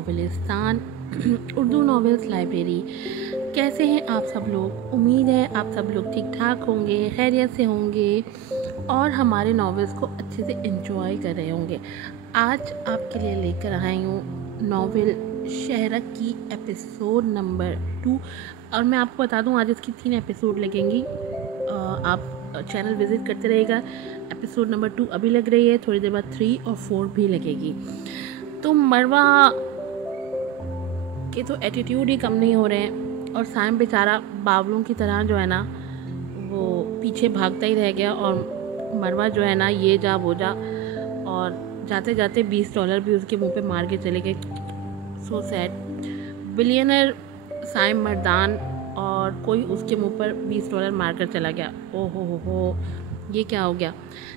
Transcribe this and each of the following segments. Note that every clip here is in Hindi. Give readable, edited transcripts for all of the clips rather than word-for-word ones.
नॉवेलिस्तान उर्दू नॉवेल्स लाइब्रेरी। कैसे हैं आप सब लोग? उम्मीद है आप सब लोग ठीक ठाक होंगे, खैरियत से होंगे और हमारे नॉवेल्स को अच्छे से एंजॉय कर रहे होंगे। आज आपके लिए लेकर आई हूँ नॉवेल शहरक की एपिसोड नंबर 2। और मैं आपको बता दूँ आज इसकी 3 एपिसोड लगेंगी। आप चैनल विज़िट करते रहेगा। एपिसोड नंबर 2 अभी लग रही है, थोड़ी देर बाद 3 और 4 भी लगेगी। तो मरवा के तो एटीट्यूड ही कम नहीं हो रहे हैं और साइम बेचारा बावलों की तरह जो है ना वो पीछे भागता ही रह गया। और मरवा जो है ना ये जा वो जा, और जाते जाते $20 भी उसके मुंह पे मार के चले गए। So sad. Billionaire Saim Mardan और कोई उसके मुंह पर $20 मार कर चला गया। ओहो हो, ये क्या हो गया?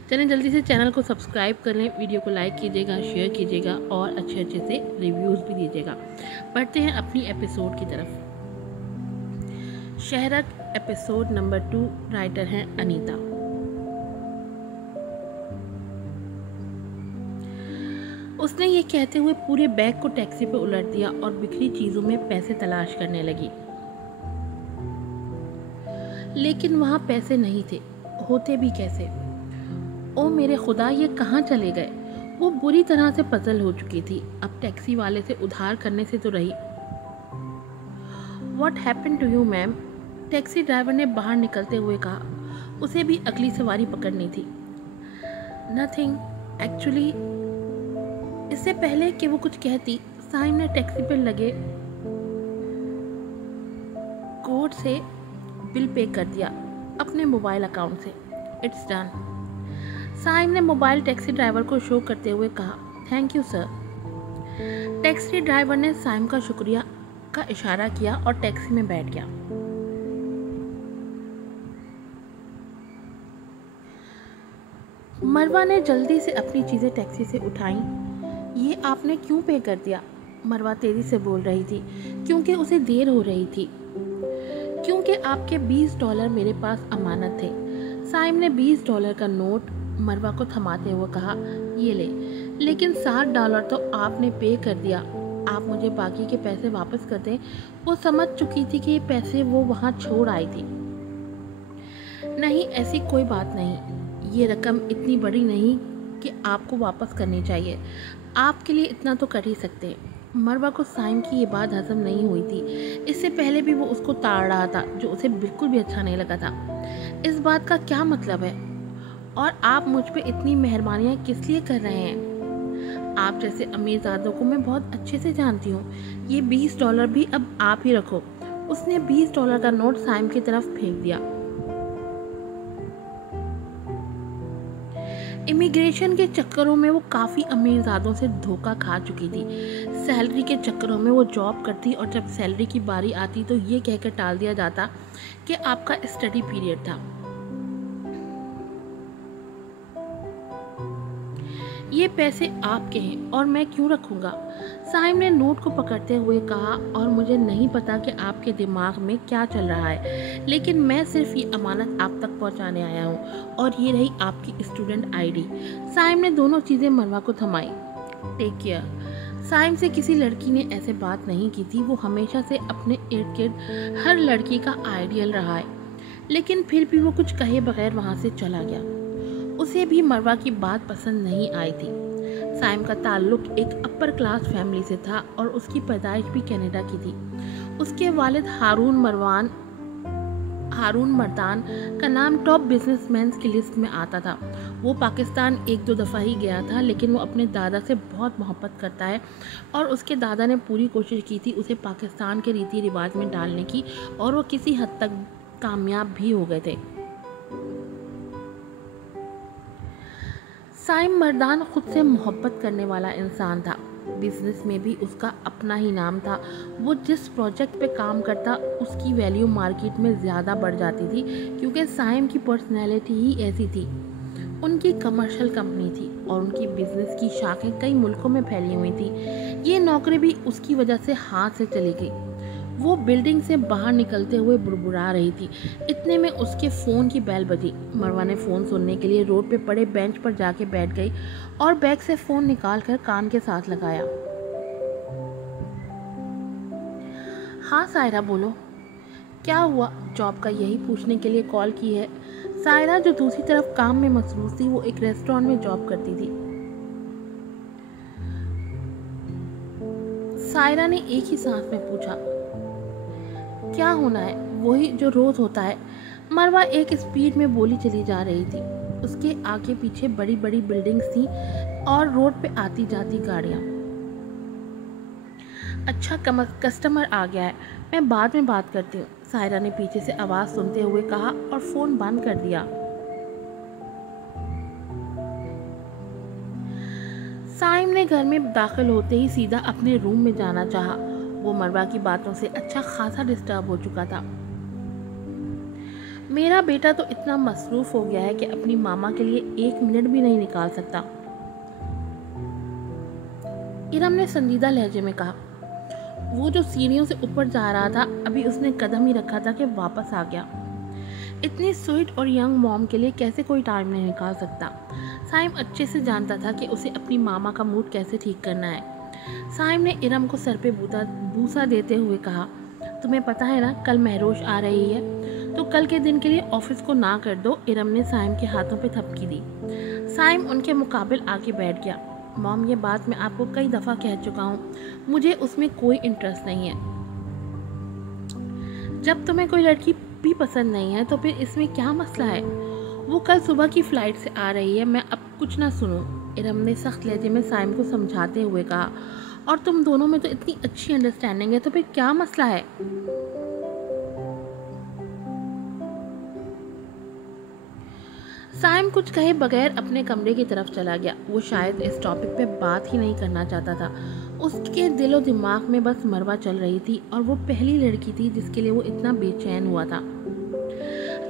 चलें जल्दी से चैनल को सब्सक्राइब कर लें, वीडियो को लाइक कीजिएगा, शेयर कीजिएगा और अच्छे से रिव्यूज़ भी दीजिएगा। पढ़ते हैं अपनी एपिसोड की तरफ। शहरक एपिसोड नंबर 2। राइटर हैं अनीता। उसने ये कहते हुए पूरे बैग को टैक्सी पे उलट दिया और बिखरी चीज़ों में पैसे तलाश करने लगी। लेकिन वहाँ पैसे नहीं थे, होते भी कैसे? ओ मेरे खुदा, ये कहाँ चले गए? वो बुरी तरह से पजल हो चुकी थी। अब टैक्सी वाले से उधार करने से तो रही। What happened to you, ma'am? Taxi driver ने बाहर निकलते हुए कहा। उसे भी अगली सवारी पकड़नी थी। Nothing, actually। इससे पहले कि वो कुछ कहती, साइम ने टैक्सी पर लगे कोड से बिल पे कर दिया अपने मोबाइल अकाउंट से। It's done. साइम ने मोबाइल टैक्सी ड्राइवर को शो करते हुए कहा, thank you sir. Taxi driver ने साइम का शुक्रिया का इशारा किया और टैक्सी में बैठ गया। मरवा ने जल्दी से अपनी चीज़ें टैक्सी से उठाई। ये आपने क्यों पे कर दिया? मरवा तेजी से बोल रही थी क्योंकि उसे देर हो रही थी। क्योंकि आपके $20 मेरे पास अमानत थे। साइम ने $20 का नोट मरवा को थमाते हुए कहा, ये ले। लेकिन $60 तो आपने पे कर दिया। आप मुझे बाकी के पैसे वापस कर दें। वो समझ चुकी थी कि ये पैसे वो वहाँ छोड़ आई थी। नहीं, ऐसी कोई बात नहीं। ये रकम इतनी बड़ी नहीं कि आपको वापस करनी चाहिए। आपके लिए इतना तो कर ही सकते हैं। मरवा को साइम की ये बात हजम नहीं हुई थी। इससे पहले भी वो उसको ताड़ रहा था, जो उसे बिल्कुल भी अच्छा नहीं लगा था। इस बात का क्या मतलब है? और आप मुझ पे इतनी मेहरबानियाँ किस लिए कर रहे हैं? आप जैसे अमीरजादों को मैं बहुत अच्छे से जानती हूँ। ये $20 भी अब आप ही रखो। उसने $20 का नोट साइम की तरफ फेंक दिया। इमिग्रेशन के चक्करों में वो काफ़ी अमीरजादों से धोखा खा चुकी थी। सैलरी के चक्करों में वो जॉब करती और जब सैलरी की बारी आती तो ये कहकर टाल दिया जाता कि आपका स्टडी पीरियड था। ये पैसे आपके हैं और मैं क्यों रखूँगा? साइम ने नोट को पकड़ते हुए कहा, और मुझे नहीं पता कि आपके दिमाग में क्या चल रहा है, लेकिन मैं सिर्फ ये अमानत आप तक पहुंचाने आया हूँ और ये रही आपकी स्टूडेंट आईडी। साइम ने दोनों चीज़ें मरवा को थमाई। Take care. साइम से किसी लड़की ने ऐसे बात नहीं की थी। वो हमेशा से अपने इर्द गिर्द हर लड़की का आइडियल रहा है, लेकिन फिर भी वो कुछ कहे बगैर वहाँ से चला गया। उसे भी मरवा की बात पसंद नहीं आई थी। साइम का ताल्लुक एक अपर क्लास फैमिली से था और उसकी पैदाइश भी कनाडा की थी। उसके वालिद हारून मर्दान का नाम टॉप बिजनेसमैन की लिस्ट में आता था। वो पाकिस्तान 1-2 दफ़ा ही गया था, लेकिन वो अपने दादा से बहुत मोहब्बत करता है और उसके दादा ने पूरी कोशिश की थी उसे पाकिस्तान के रीति रिवाज में डालने की, और वो किसी हद तक कामयाब भी हो गए थे। साइम मर्दान खुद से मोहब्बत करने वाला इंसान था। बिजनेस में भी उसका अपना ही नाम था। वो जिस प्रोजेक्ट पे काम करता उसकी वैल्यू मार्केट में ज़्यादा बढ़ जाती थी, क्योंकि साइम की पर्सनैलिटी ही ऐसी थी। उनकी कमर्शियल कंपनी थी और उनकी बिजनेस की शाखें कई मुल्कों में फैली हुई थी। ये नौकरी भी उसकी वजह से हाथ से चली गई। वो बिल्डिंग से बाहर निकलते हुए बुड़बुड़ा रही थी। इतने में उसके फ़ोन की बेल बजी। मरवा ने फ़ोन सुनने के लिए रोड पे पड़े बेंच पर जाके बैठ गई और बैग से फ़ोन निकालकर कान के साथ लगाया। हाँ सायरा बोलो, क्या हुआ? जॉब का यही पूछने के लिए कॉल की है। सायरा जो दूसरी तरफ काम में मसरूफ थी, वो एक रेस्टोरेंट में जॉब करती थी। सायरा ने एक ही सांस में पूछा, क्या होना है? वही जो रोज होता है। मरवा एक स्पीड में बोली चली जा रही थी। उसके आगे पीछे बड़ी बड़ी बिल्डिंग्स थी और रोड पे आती जाती गाड़ियाँ। अच्छा, कस्टमर आ गया है, मैं बाद में बात करती हूँ, सायरा ने पीछे से आवाज़ सुनते हुए कहा और फ़ोन बंद कर दिया। साइम ने घर में दाखिल होते ही सीधा अपने रूम में जाना चाहा। वो मरवा की बातों से अच्छा खासा डिस्टर्ब हो चुका था। मेरा बेटा तो इतना मसरूफ हो गया है कि अपनी मामा के लिए 1 मिनट भी नहीं निकाल सकता, इरम ने संजीदा लहजे में कहा। वो जो सीढ़ियों से ऊपर जा रहा था, अभी उसने कदम ही रखा था कि वापस आ गया। इतनी स्वीट और यंग मॉम के लिए कैसे कोई टाइम नहीं निकाल सकता। साइम अच्छे से जानता था कि उसे अपनी मामा का मूड कैसे ठीक करना है। साइम ने इरम को सर पे बूसा देते हुए कहा, तुम्हें पता है ना कल महरोश आ रही है, तो कल के दिन के लिए ऑफिस को ना कर दो। इरम ने साइम के हाथों पे थपकी दी। साइम उनके मुकाबिल आके बैठ गया। मॉम, ये बात मैं आपको कई दफ़ा कह चुका हूँ, मुझे उसमें कोई इंटरेस्ट नहीं है। जब तुम्हें कोई लड़की भी पसंद नहीं है तो फिर इसमें क्या मसला है? वो कल सुबह की फ़्लाइट से आ रही है, मैं अब कुछ ना सुनूं, इरम ने सख्त लहजे में साइम को समझाते हुए कहा। और तुम दोनों में तो इतनी अच्छी अंडरस्टैंडिंग है, तो फिर क्या मसला है? साइम कुछ कहे बगैर अपने कमरे की तरफ चला गया। वो शायद इस टॉपिक पे बात ही नहीं करना चाहता था। उसके दिलो दिमाग में बस मरवा चल रही थी और वो पहली लड़की थी जिसके लिए वो इतना बेचैन हुआ था।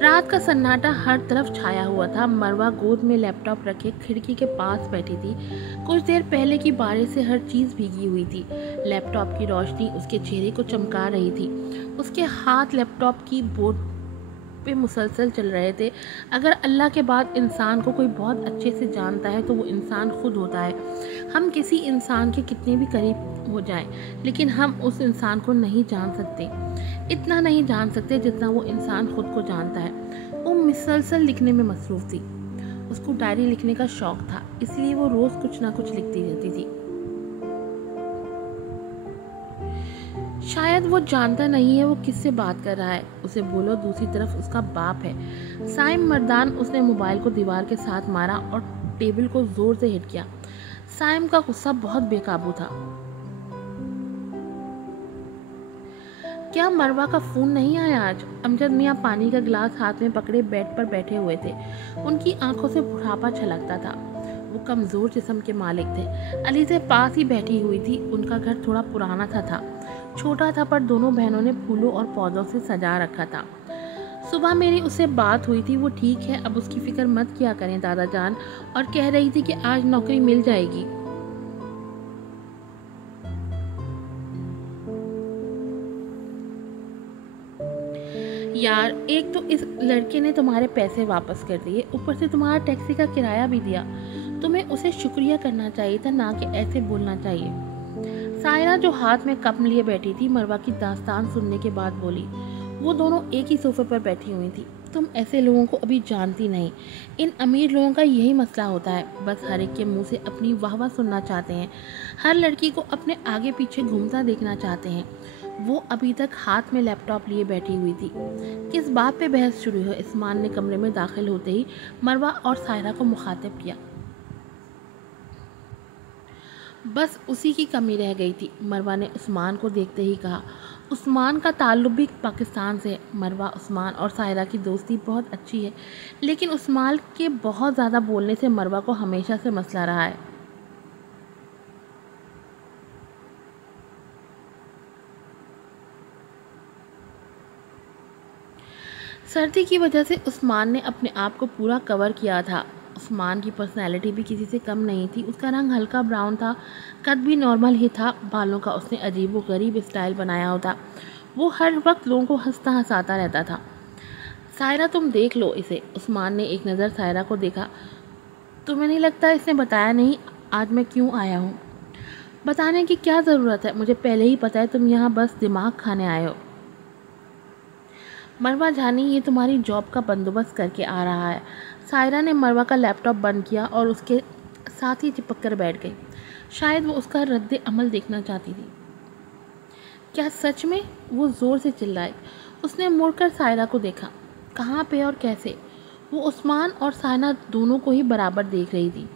रात का सन्नाटा हर तरफ छाया हुआ था। मरवा गोद में लैपटॉप रखे खिड़की के पास बैठी थी। कुछ देर पहले की बारिश से हर चीज़ भीगी हुई थी। लैपटॉप की रोशनी उसके चेहरे को चमका रही थी। उसके हाथ लैपटॉप की बोर्ड पे मुसलसल चल रहे थे। अगर अल्लाह के बाद इंसान को कोई बहुत अच्छे से जानता है तो वो इंसान खुद होता है। हम किसी इंसान के कितने भी करीब हो जाएं, लेकिन हम उस इंसान को नहीं जान सकते, इतना नहीं जान सकते जितना वो इंसान खुद को जानता है। वो मुसलसल लिखने में मसरूफ़ थी। उसको डायरी लिखने का शौक था, इसलिए वो रोज़ कुछ ना कुछ लिखती रहती थी। शायद वो जानता नहीं है वो किससे बात कर रहा है। उसे बोलो दूसरी तरफ उसका बाप है। साइम मर्दान उसने मोबाइल को दीवार के साथ मारा और टेबल को जोर से हिट किया। साइम का गुस्सा बहुत बेकाबू था। क्या मरवा का फ़ोन नहीं आया आज? अमजद मियाँ पानी का गिलास हाथ में पकड़े बेड पर बैठे हुए थे। उनकी आंखों से बुढ़ापा छलकता था। वो कमज़ोर जिस्म के मालिक थे। अली से पास ही बैठी हुई थी। उनका घर थोड़ा पुराना था, छोटा था, पर दोनों बहनों ने फूलों और पौधों से सजा रखा था। सुबह मेरी उससे बात हुई थी, वो ठीक है, अब उसकी फिक्र मत किया करें दादा जान, और कह रही थी कि आज नौकरी मिल जाएगी। यार, एक तो इस लड़के ने तुम्हारे पैसे वापस कर दिए, ऊपर से तुम्हारा टैक्सी का किराया भी दिया। तुम्हें उसे शुक्रिया करना चाहिए था, ना कि ऐसे बोलना चाहिए। सायरा जो हाथ में कप लिए बैठी थी, मरवा की दास्तान सुनने के बाद बोली। वो दोनों एक ही सोफे पर बैठी हुई थी। तुम ऐसे लोगों को अभी जानती नहीं। इन अमीर लोगों का यही मसला होता है, बस हर एक के मुंह से अपनी वाहवाह सुनना चाहते हैं। हर लड़की को अपने आगे पीछे घूमता देखना चाहते हैं। वो अभी तक हाथ में लैपटॉप लिए बैठी हुई थी। किस बात पे बहस शुरू है? उस्मान ने कमरे में दाखिल होते ही मरवा और सायरा को मुखातिब किया। बस उसी की कमी रह गई थी, मरवा ने उस्मान को देखते ही कहा। उस्मान का ताल्लुक भी पाकिस्तान से है। मरवा, उस्मान और सायरा की दोस्ती बहुत अच्छी है, लेकिन उस्मान के बहुत ज़्यादा बोलने से मरवा को हमेशा से मसला रहा है। सर्दी की वजह से उस्मान ने अपने आप को पूरा कवर किया था। उस्मान की पर्सनैलिटी भी किसी से कम नहीं थी। उसका रंग हल्का ब्राउन था, कद भी नॉर्मल ही था, बालों का उसने अजीब व गरीब स्टाइल बनाया होता। वो हर वक्त लोगों को हंसता हंसाता रहता था। सायरा, तुम देख लो इसे। उस्मान ने एक नज़र सायरा को देखा। तुम्हें नहीं लगता इसने बताया नहीं आज मैं क्यों आया हूँ? बताने की क्या ज़रूरत है, मुझे पहले ही पता है तुम यहाँ बस दिमाग खाने आए हो। मरवा जानी ये तुम्हारी जॉब का बंदोबस्त करके आ रहा है। सायरा ने मरवा का लैपटॉप बंद किया और उसके साथ ही चिपक कर बैठ गई। शायद वो उसका रद्द अमल देखना चाहती थी। क्या सच में? वो ज़ोर से चिल्लाई। उसने मुड़कर सायरा को देखा। कहाँ पे और कैसे? वो उस्मान और सायना दोनों को ही बराबर देख रही थी।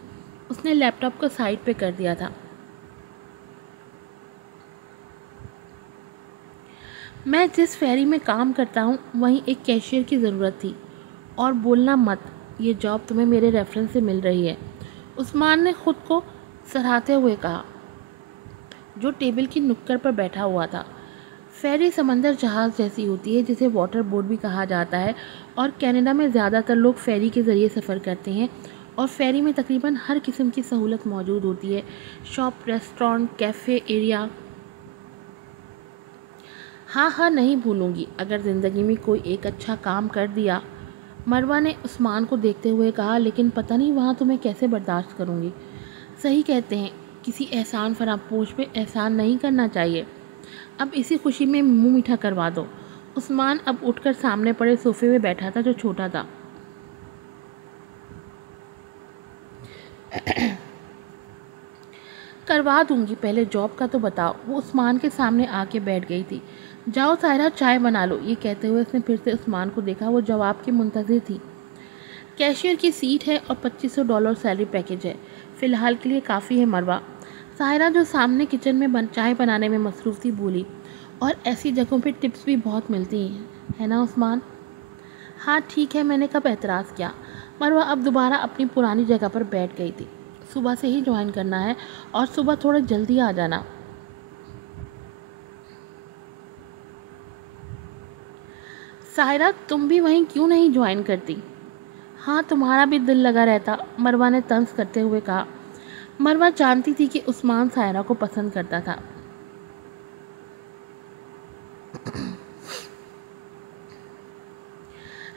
उसने लैपटॉप को साइड पे कर दिया था। मैं जिस फेरी में काम करता हूँ वहीं एक कैशियर की ज़रूरत थी। और बोलना मत, ये जॉब तुम्हें मेरे रेफरेंस से मिल रही है, उस्मान ने खुद को सराहते हुए कहा, जो टेबल की नुक्कड़ पर बैठा हुआ था। फेरी समंदर जहाज़ जैसी होती है, जिसे वाटर बोट भी कहा जाता है, और कनाडा में ज़्यादातर लोग फेरी के ज़रिए सफ़र करते हैं। और फेरी में तकरीबन हर किस्म की सहूलत मौजूद होती है। Shop, restaurant, cafe area. हाँ हाँ, नहीं भूलूंगी अगर ज़िंदगी में कोई एक अच्छा काम कर दिया, मरवा ने उस्मान को देखते हुए कहा। लेकिन पता नहीं वहाँ तुम्हें कैसे बर्दाश्त करूँगी। सही कहते हैं, किसी एहसान फरामोश पे एहसान नहीं करना चाहिए। अब इसी खुशी में मुंह मीठा करवा दो। उस्मान अब उठकर सामने पड़े सोफे में बैठा था, जो छोटा था। करवा दूंगी, पहले जॉब का तो बताओ। वो उस्मान के सामने आके बैठ गई थी। जाओ सायरा, चाय बना लो। ये कहते हुए उसने फिर से उस्मान को देखा। वो जवाब की मुंतज़िर थी। कैशियर की सीट है और $2500 सैलरी पैकेज है। फ़िलहाल के लिए काफ़ी है मरवा। सायरा, जो सामने किचन में चाय बनाने में मसरूफ़ थी, बोली। और ऐसी जगहों पे टिप्स भी बहुत मिलती हैं, है ना उस्मान? हाँ ठीक है, मैंने कब एतराज़ किया। मरवा अब दोबारा अपनी पुरानी जगह पर बैठ गई थी। सुबह से ही ज्वाइन करना है और सुबह थोड़ा जल्दी आ जाना। सायरा, तुम भी वहीं क्यों नहीं ज्वाइन करती? हाँ, तुम्हारा भी दिल लगा रहता, मरवा ने तंज करते हुए कहा। मरवा जानती थी कि उस्मान सायरा को पसंद करता था।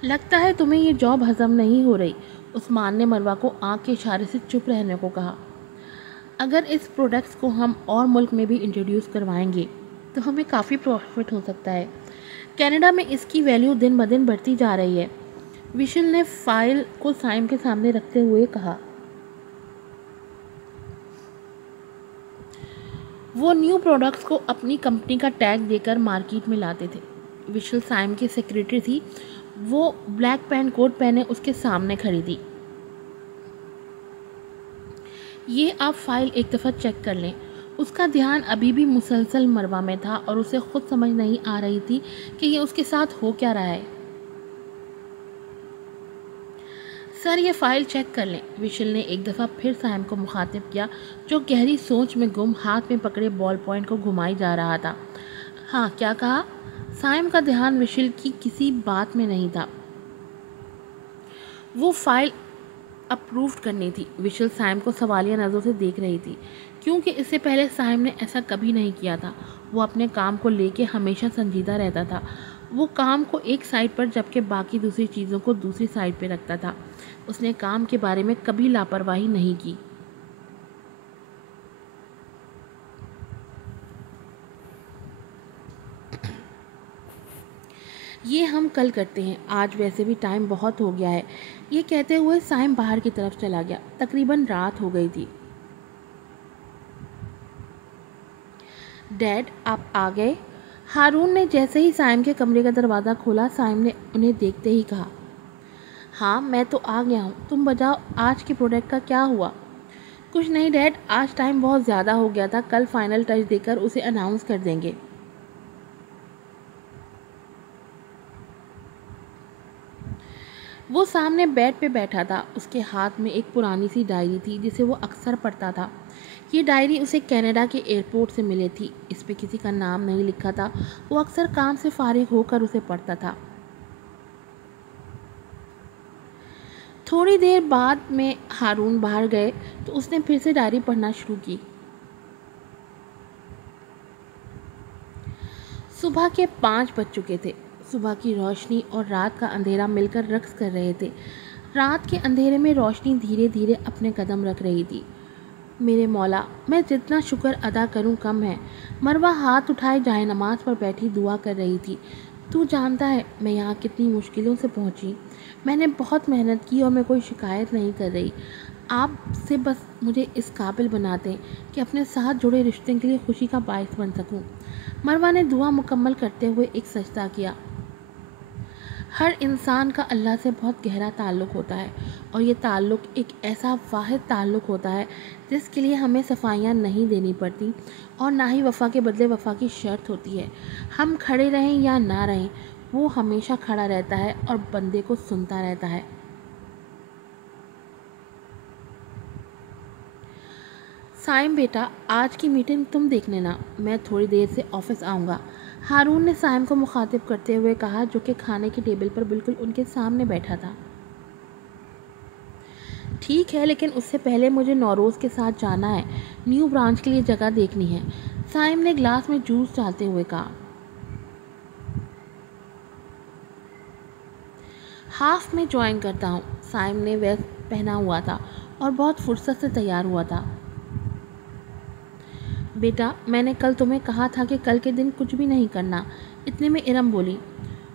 लगता है तुम्हें ये जॉब हजम नहीं हो रही, उस्मान ने मरवा को आंख के इशारे से चुप रहने को कहा। अगर इस प्रोडक्ट्स को हम और मुल्क में भी इंट्रोड्यूस करवाएंगे तो हमें काफ़ी प्रॉफिट हो सकता है। कनाडा में इसकी वैल्यू दिन ब दिन बढ़ती जा रही है। विशल ने फाइल को साइम के सामने रखते हुए कहा। वो न्यू प्रोडक्ट्स को अपनी कंपनी का टैग देकर मार्केट में लाते थे। विशल साइम की सेक्रेटरी थी। वो ब्लैक पैंट कोट पहने उसके सामने खड़ी थी। ये आप फाइल एक दफ़ा चेक कर लें। उसका ध्यान अभी भी मुसलसल मरवा में था और उसे खुद समझ नहीं आ रही थी कि ये उसके साथ हो क्या रहा है। सर, ये फ़ाइल चेक कर लें। विशल ने एक दफ़ा फिर साइम को मुखातिब किया, जो गहरी सोच में गुम हाथ में पकड़े बॉल पॉइंट को घुमाई जा रहा था। हाँ, क्या कहा? साइम का ध्यान विशल की किसी बात में नहीं था। वो फाइल अप्रूव्ड करनी थी। विशल साइम को सवालिया नज़रों से देख रही थी, क्योंकि इससे पहले साइम ने ऐसा कभी नहीं किया था। वो अपने काम को लेके हमेशा संजीदा रहता था। वो काम को एक साइड पर जबकि बाकी दूसरी चीज़ों को दूसरी साइड पे रखता था। उसने काम के बारे में कभी लापरवाही नहीं की। ये हम कल करते हैं, आज वैसे भी टाइम बहुत हो गया है। ये कहते हुए साइम बाहर की तरफ चला गया। तकरीबन रात हो गई थी। डैड, आप आ गए? हारून ने जैसे ही साइम के कमरे का दरवाज़ा खोला, साइम ने उन्हें देखते ही कहा। हाँ, मैं तो आ गया हूँ। तुम बताओ, आज के प्रोडक्ट का क्या हुआ? कुछ नहीं डैड, आज टाइम बहुत ज़्यादा हो गया था। कल फाइनल टच देकर उसे अनाउंस कर देंगे। वो सामने बेड पे बैठा था। उसके हाथ में एक पुरानी सी डायरी थी जिसे वो अक्सर पढ़ता था। ये डायरी उसे कनाडा के एयरपोर्ट से मिली थी। इस पे किसी का नाम नहीं लिखा था। वो अक्सर काम से फारिग होकर उसे पढ़ता था। थोड़ी देर बाद में हारून बाहर गए तो उसने फिर से डायरी पढ़ना शुरू की। सुबह के 5 बज चुके थे। सुबह की रोशनी और रात का अंधेरा मिलकर रक्स कर रहे थे। रात के अंधेरे में रोशनी धीरे धीरे अपने कदम रख रही थी। मेरे मौला, मैं जितना शुक्र अदा करूं कम है। मरवा हाथ उठाए जाए नमाज पर बैठी दुआ कर रही थी। तू जानता है मैं यहाँ कितनी मुश्किलों से पहुँची। मैंने बहुत मेहनत की और मैं कोई शिकायत नहीं कर रही। आप से बस मुझे इस काबिल बना दें कि अपने साथ जुड़े रिश्ते के लिए खुशी का बायस बन सकूं। मरवा ने दुआ मुकम्मल करते हुए एक सजदा किया। हर इंसान का अल्लाह से बहुत गहरा ताल्लुक़ होता है और ये ताल्लुक़ एक ऐसा वाहिद ताल्लुक़ होता है जिसके लिए हमें सफाइयाँ नहीं देनी पड़ती और ना ही वफ़ा के बदले वफ़ा की शर्त होती है। हम खड़े रहें या ना रहें, वो हमेशा खड़ा रहता है और बंदे को सुनता रहता है। साइम बेटा, आज की मीटिंग तुम देख लेना, मैं थोड़ी देर से ऑफिस आऊँगा, हारून ने साइम को मुखातिब करते हुए कहा, जो कि खाने की टेबल पर बिल्कुल उनके सामने बैठा था। ठीक है, लेकिन उससे पहले मुझे नौरोज़ के साथ जाना है, न्यू ब्रांच के लिए जगह देखनी है, साइम ने ग्लास में जूस डालते हुए कहा। हाफ में ज्वाइन करता हूँ। साइम ने वेस्ट पहना हुआ था और बहुत फुर्सत से तैयार हुआ था। बेटा, मैंने कल तुम्हें कहा था कि कल के दिन कुछ भी नहीं करना। इतने में इरम बोली,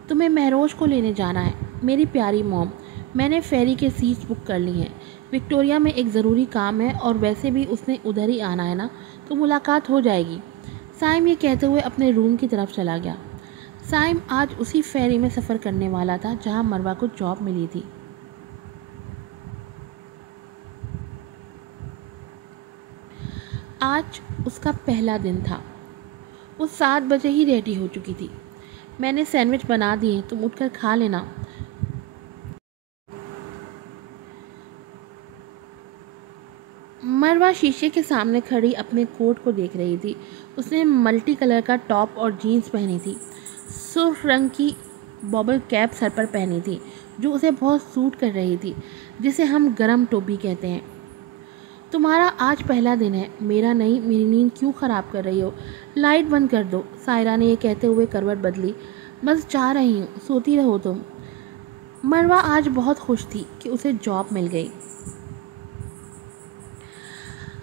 तुम्हें महरोज को लेने जाना है। मेरी प्यारी मॉम, मैंने फेरी के सीट्स बुक कर ली हैं। विक्टोरिया में एक ज़रूरी काम है और वैसे भी उसने उधर ही आना है ना, तो मुलाकात हो जाएगी। साइम ये कहते हुए अपने रूम की तरफ चला गया। साइम आज उसी फेरी में सफ़र करने वाला था जहाँ मरवा को जॉब मिली थी। आज उसका पहला दिन था। वो 7 बजे ही रेडी हो चुकी थी। मैंने सैंडविच बना दिए, तुम उठकर खा लेना। मरवा शीशे के सामने खड़ी अपने कोट को देख रही थी। उसने मल्टी कलर का टॉप और जीन्स पहनी थी। सुर्ख रंग की बॉबल कैप सर पर पहनी थी जो उसे बहुत सूट कर रही थी, जिसे हम गरम टोपी कहते हैं। तुम्हारा आज पहला दिन है, मेरा नहीं। मेरी नींद क्यों ख़राब कर रही हो? लाइट बंद कर दो, सायरा ने यह कहते हुए करवट बदली। बस जा रही हूँ, सोती रहो तुम। मरवा आज बहुत खुश थी कि उसे जॉब मिल गई।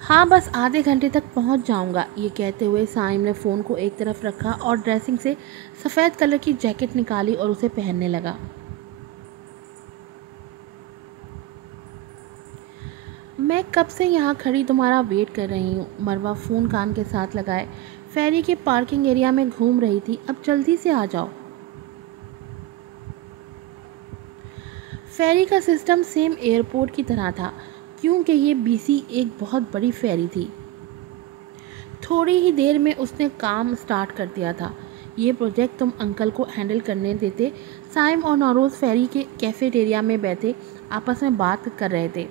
हाँ, बस आधे घंटे तक पहुँच जाऊँगा, ये कहते हुए साइम ने फ़ोन को एक तरफ रखा और ड्रेसिंग से सफ़ेद कलर की जैकेट निकाली और उसे पहनने लगा। मैं कब से यहाँ खड़ी तुम्हारा वेट कर रही हूँ। मरवा फ़ोन कान के साथ लगाए फेरी के पार्किंग एरिया में घूम रही थी। अब जल्दी से आ जाओ। फेरी का सिस्टम सेम एयरपोर्ट की तरह था, क्योंकि ये बीसी एक बहुत बड़ी फेरी थी। थोड़ी ही देर में उसने काम स्टार्ट कर दिया था। ये प्रोजेक्ट तुम अंकल को हैंडल करने देते। साइम और नौरोज़ फेरी के कैफेटेरिया में बैठे आपस में बात कर रहे थे।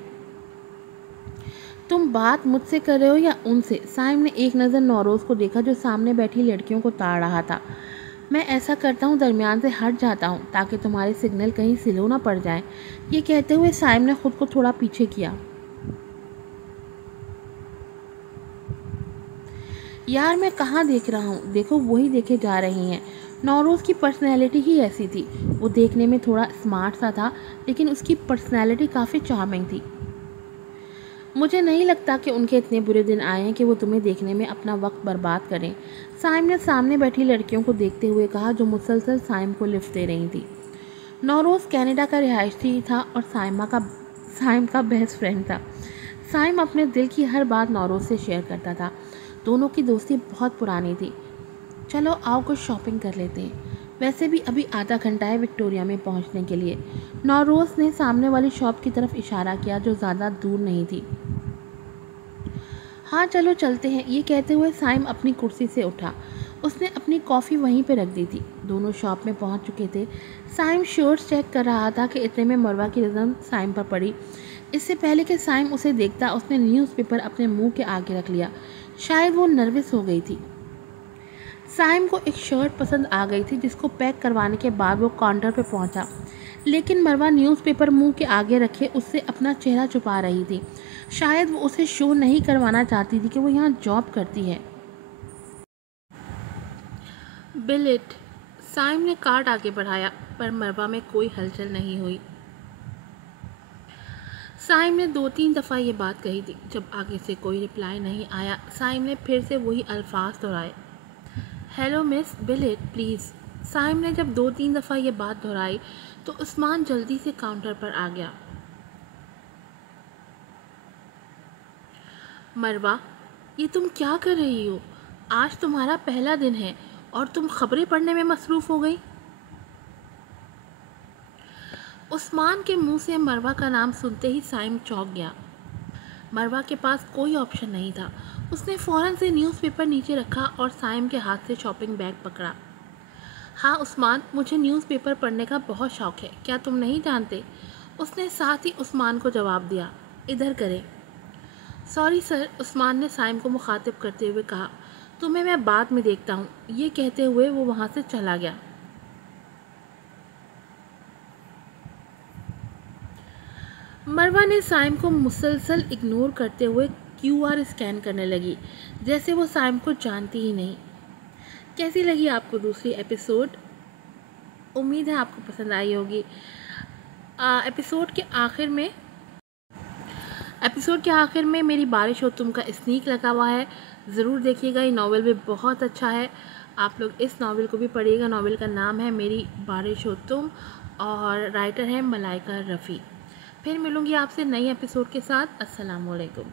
तुम बात मुझसे कर रहे हो या उनसे? साइम ने एक नज़र नौरोज़ को देखा जो सामने बैठी लड़कियों को ताड़ रहा था। मैं ऐसा करता हूँ, दरमियान से हट जाता हूँ ताकि तुम्हारे सिग्नल कहीं स्लो ना पड़ जाए। ये कहते हुए साइम ने खुद को थोड़ा पीछे किया। यार, मैं कहाँ देख रहा हूँ? देखो, वही देखे जा रही हैं। नौरोज़ की पर्सनैलिटी ही ऐसी थी। वो देखने में थोड़ा स्मार्ट सा था, लेकिन उसकी पर्सनैलिटी काफ़ी चार्मिंग थी। मुझे नहीं लगता कि उनके इतने बुरे दिन आए हैं कि वो तुम्हें देखने में अपना वक्त बर्बाद करें। साइम ने सामने बैठी लड़कियों को देखते हुए कहा, जो मुसलसल साइम को लिफ्ट दे रही थी। नौरोज़ कनाडा का रिहायशी था और साइम का बेस्ट फ्रेंड था। साइम अपने दिल की हर बात नौरोज़ से शेयर करता था। दोनों की दोस्ती बहुत पुरानी थी। चलो आओ, कुछ शॉपिंग कर लेते हैं। वैसे भी अभी आधा घंटा है विक्टोरिया में पहुंचने के लिए। नौरोज़ ने सामने वाली शॉप की तरफ इशारा किया जो ज़्यादा दूर नहीं थी। हाँ, चलो चलते हैं, ये कहते हुए साइम अपनी कुर्सी से उठा। उसने अपनी कॉफ़ी वहीं पर रख दी थी। दोनों शॉप में पहुंच चुके थे। साइम शर्ट्स चेक कर रहा था कि इतने में मरवा की नज़र साइम पर पड़ी। इससे पहले कि साइम उसे देखता, उसने न्यूज़पेपर अपने मुंह के आगे रख लिया। शायद वो नर्वस हो गई थी। साइम को एक शर्ट पसंद आ गई थी, जिसको पैक करवाने के बाद वो काउंटर पर पहुंचा, लेकिन मरवा न्यूज़पेपर मुंह के आगे रखे उससे अपना चेहरा छुपा रही थी। शायद वो उसे शो नहीं करवाना चाहती थी कि वो यहाँ जॉब करती है। बिल इट, साइम ने कार्ड आगे बढ़ाया, पर मरवा में कोई हलचल नहीं हुई। साइम ने 2-3 दफ़ा ये बात कही थी। जब आगे से कोई रिप्लाई नहीं आया, साइम ने फिर से वही अल्फाज दोहराए, हेलो मिस बिलेट प्लीज़। साइम ने जब 2-3 दफ़ा ये बात दोहराई तो उस्मान जल्दी से काउंटर पर आ गया। मरवा, ये तुम क्या कर रही हो? आज तुम्हारा पहला दिन है और तुम खबरें पढ़ने में मसरूफ़ हो गई। उस्मान के मुंह से मरवा का नाम सुनते ही साइम चौंक गया। मरवा के पास कोई ऑप्शन नहीं था। उसने फ़ौरन से न्यूज़पेपर नीचे रखा और साइम के हाथ से शॉपिंग बैग पकड़ा। हाँ उस्मान, मुझे न्यूज़पेपर पढ़ने का बहुत शौक़ है, क्या तुम नहीं जानते? उसने साथ ही उस्मान को जवाब दिया, इधर करें। सॉरी सर, उस्मान ने साइम को मुखातिब करते हुए कहा, तुम्हें मैं बाद में देखता हूँ। ये कहते हुए वो वहाँ से चला गया। मरवा ने साइम को मुसलसल इग्नोर करते हुए QR स्कैन करने लगी, जैसे वो साइम को जानती ही नहीं। कैसी लगी आपको दूसरी एपिसोड? उम्मीद है आपको पसंद आई होगी। एपिसोड के आखिर में मेरी बारिश हो तुम का स्नीक लगा हुआ है, ज़रूर देखिएगा। ये नावल भी बहुत अच्छा है, आप लोग इस नावल को भी पढ़िएगा। नावल का नाम है मेरी बारिश हो तुम और राइटर है मलाइका रफ़ी। फिर मिलूँगी आपसे नई एपिसोड के साथ। अस्सलाम वालेकुम।